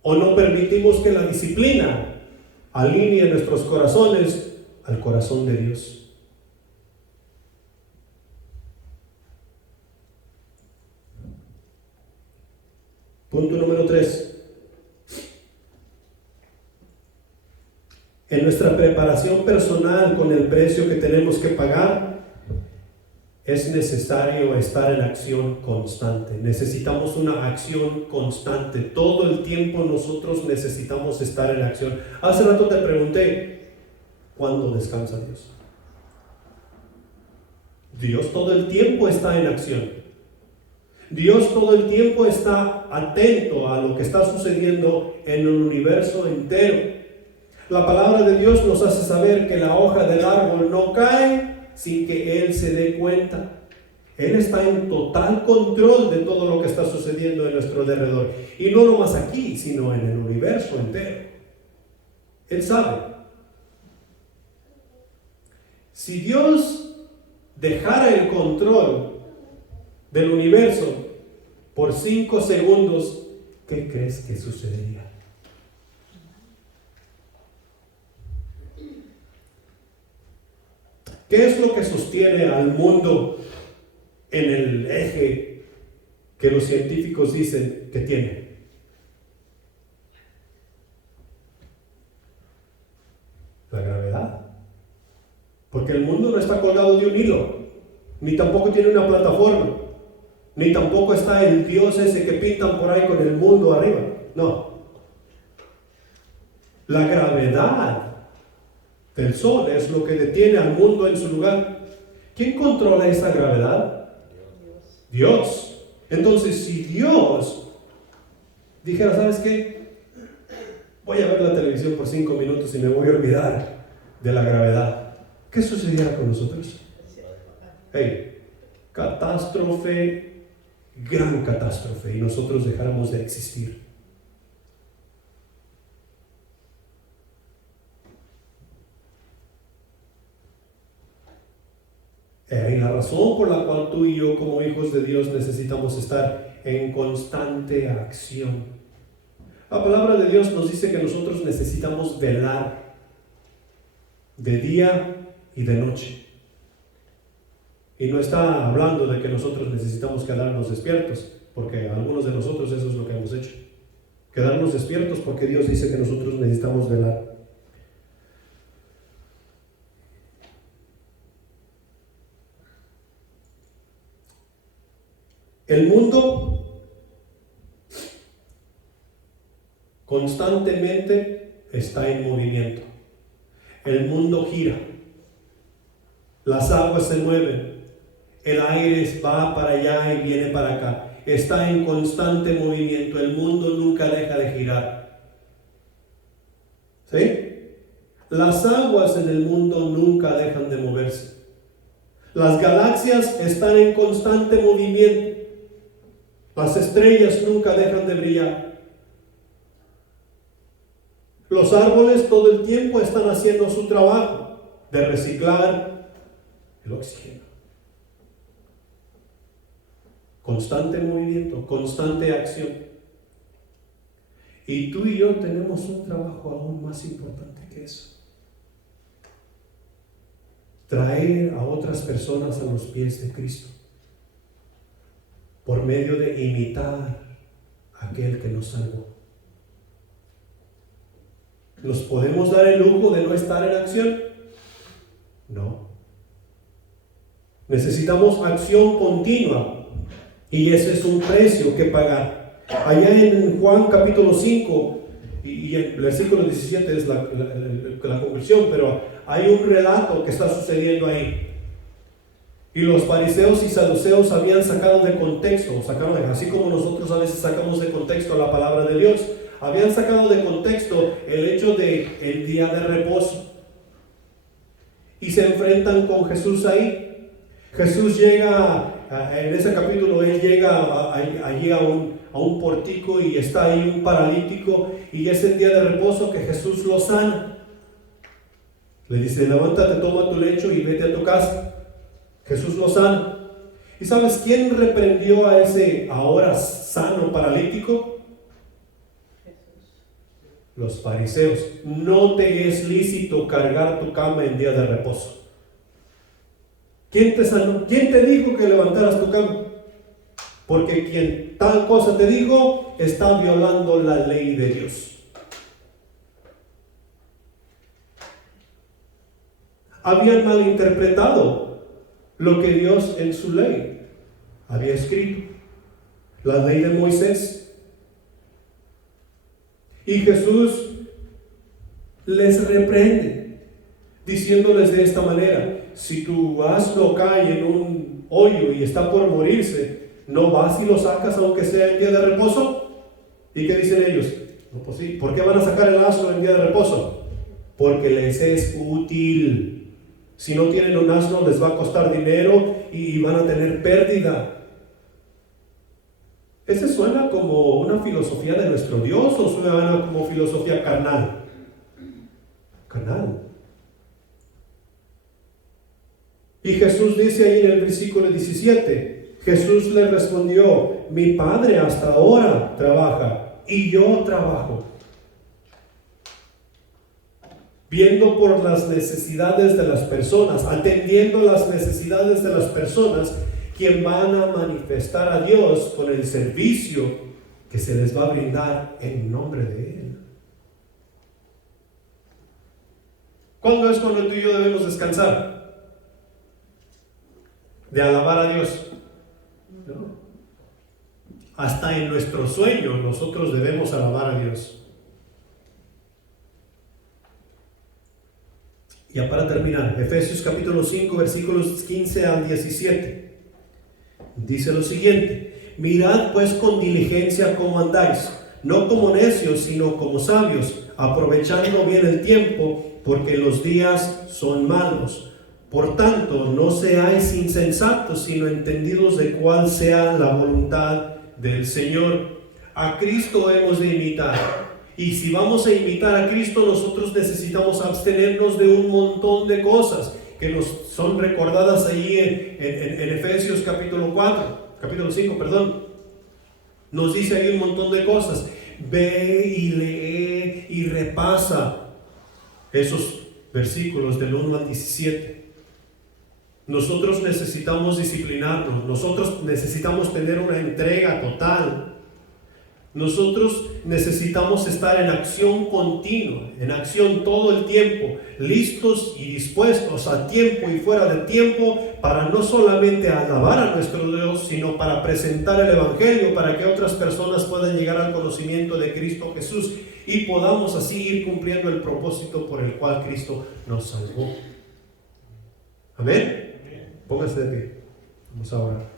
O no permitimos que la disciplina alinee nuestros corazones al corazón de Dios. Punto número 3. En nuestra preparación personal con el precio que tenemos que pagar, es necesario estar en acción constante. Necesitamos una acción constante. Todo el tiempo nosotros necesitamos estar en acción. Hace rato te pregunté, ¿cuándo descansa Dios? Dios todo el tiempo está en acción. Dios todo el tiempo está atento a lo que está sucediendo en el universo entero. La palabra de Dios nos hace saber que la hoja del árbol no cae sin que Él se dé cuenta. Él está en total control de todo lo que está sucediendo en nuestro alrededor. Y no nomás aquí, sino en el universo entero. Él sabe. Si Dios dejara el control del universo por 5 segundos, ¿qué crees que sucedería? ¿Qué es lo que sostiene al mundo en el eje que los científicos dicen que tiene? La gravedad. Porque el mundo no está colgado de un hilo, ni tampoco tiene una plataforma, ni tampoco está el Dios ese que pintan por ahí con el mundo arriba. No. La gravedad del sol es lo que detiene al mundo en su lugar. ¿Quién controla esa gravedad? Dios. Entonces, si Dios dijera, ¿sabes qué? Voy a ver la televisión por 5 minutos y me voy a olvidar de la gravedad, ¿qué sucediera con nosotros? Hey, catástrofe, gran catástrofe, y nosotros dejáramos de existir. Y la razón por la cual tú y yo como hijos de Dios necesitamos estar en constante acción. La palabra de Dios nos dice que nosotros necesitamos velar de día y de noche. Y no está hablando de que nosotros necesitamos quedarnos despiertos, porque algunos de nosotros eso es lo que hemos hecho. Quedarnos despiertos porque Dios dice que nosotros necesitamos velar. El mundo constantemente está en movimiento. El mundo gira. Las aguas se mueven. El aire va para allá y viene para acá. Está en constante movimiento. El mundo nunca deja de girar. ¿Sí? Las aguas en el mundo nunca dejan de moverse. Las galaxias están en constante movimiento. Las estrellas nunca dejan de brillar. Los árboles todo el tiempo están haciendo su trabajo de reciclar el oxígeno. Constante movimiento, constante acción. Y tú y yo tenemos un trabajo aún más importante que eso. Traer a otras personas a los pies de Cristo. Por medio de imitar a aquel que nos salvó. ¿Nos podemos dar el lujo de no estar en acción? No. Necesitamos acción continua y ese es un precio que pagar. Allá en Juan capítulo 5 y el versículo 17 es la conclusión, pero hay un relato que está sucediendo ahí. Y los fariseos y saduceos habían sacado de contexto, así como nosotros a veces sacamos de contexto la palabra de Dios, habían sacado de contexto el hecho de el día de reposo. Y se enfrentan con Jesús ahí. Jesús llega, en ese capítulo, él llega allí a un portico y está ahí un paralítico y es el día de reposo que Jesús lo sana. Le dice, levántate, toma tu lecho y vete a tu casa. Jesús lo sana. ¿Y sabes quién reprendió a ese ahora sano paralítico? Jesús. Los fariseos. No te es lícito cargar tu cama en día de reposo. ¿Quién te sanó? ¿Quién te dijo que levantaras tu cama? Porque quien tal cosa te dijo está violando la ley de Dios. Habían malinterpretado lo que Dios en su ley había escrito, la ley de Moisés. Y Jesús les reprende, diciéndoles de esta manera: si tu asno cae en un hoyo y está por morirse, ¿no vas y lo sacas aunque sea en día de reposo? ¿Y qué dicen ellos? No, pues sí. ¿Por qué van a sacar el asno en día de reposo? Porque les es útil. Si no tienen un asno, les va a costar dinero y van a tener pérdida. ¿Ese suena como una filosofía de nuestro Dios o suena como filosofía carnal? Carnal. Y Jesús dice ahí en el versículo 17, Jesús le respondió: mi Padre hasta ahora trabaja y yo trabajo. Viendo por las necesidades de las personas, atendiendo las necesidades de las personas, quien van a manifestar a Dios con el servicio que se les va a brindar en nombre de Él. ¿Cuándo es cuando tú y yo debemos descansar? De alabar a Dios. ¿No? Hasta en nuestro sueño nosotros debemos alabar a Dios. Ya para terminar, Efesios capítulo 5, versículos 15 al 17. Dice lo siguiente: mirad pues con diligencia cómo andáis, no como necios, sino como sabios, aprovechando bien el tiempo, porque los días son malos. Por tanto, no seáis insensatos, sino entendidos de cuál sea la voluntad del Señor. A Cristo hemos de imitar. Y si vamos a imitar a Cristo, nosotros necesitamos abstenernos de un montón de cosas que nos son recordadas ahí en Efesios capítulo 5, perdón. Nos dice ahí un montón de cosas. Ve y lee y repasa esos versículos del 1 al 17. Nosotros necesitamos disciplinarnos, nosotros necesitamos tener una entrega total. Nosotros necesitamos estar en acción continua, en acción todo el tiempo, listos y dispuestos a tiempo y fuera de tiempo para no solamente alabar a nuestro Dios, sino para presentar el Evangelio, para que otras personas puedan llegar al conocimiento de Cristo Jesús y podamos así ir cumpliendo el propósito por el cual Cristo nos salvó. Amén. Póngase de pie. Vamos a orar.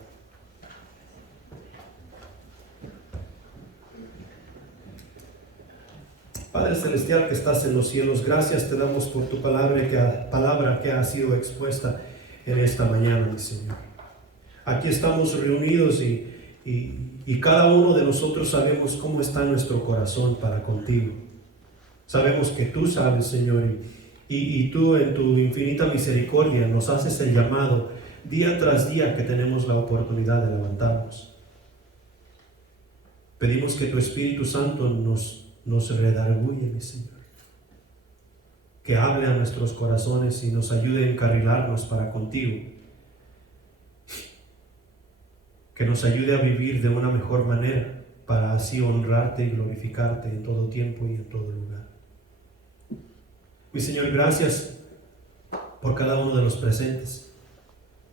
Padre Celestial que estás en los cielos, gracias te damos por tu palabra que ha sido expuesta en esta mañana, mi Señor. Aquí estamos reunidos y cada uno de nosotros sabemos cómo está nuestro corazón para contigo. Sabemos que tú sabes, Señor, y tú en tu infinita misericordia nos haces el llamado día tras día que tenemos la oportunidad de levantarnos. Pedimos que tu Espíritu Santo nos redarguye, mi Señor, que hable a nuestros corazones y nos ayude a encarrilarnos para contigo, que nos ayude a vivir de una mejor manera para así honrarte y glorificarte en todo tiempo y en todo lugar. Mi Señor, gracias por cada uno de los presentes.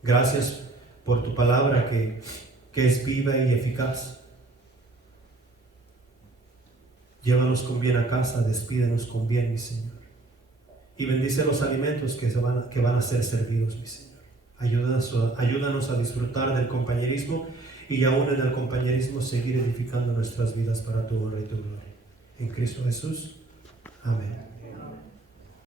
Gracias por tu palabra que es viva y eficaz. Llévanos con bien a casa, despídenos con bien, mi Señor. Y bendice los alimentos que van a ser servidos, mi Señor. Ayúdanos a disfrutar del compañerismo y aún en el compañerismo seguir edificando nuestras vidas para tu honra y tu gloria. En Cristo Jesús. Amén.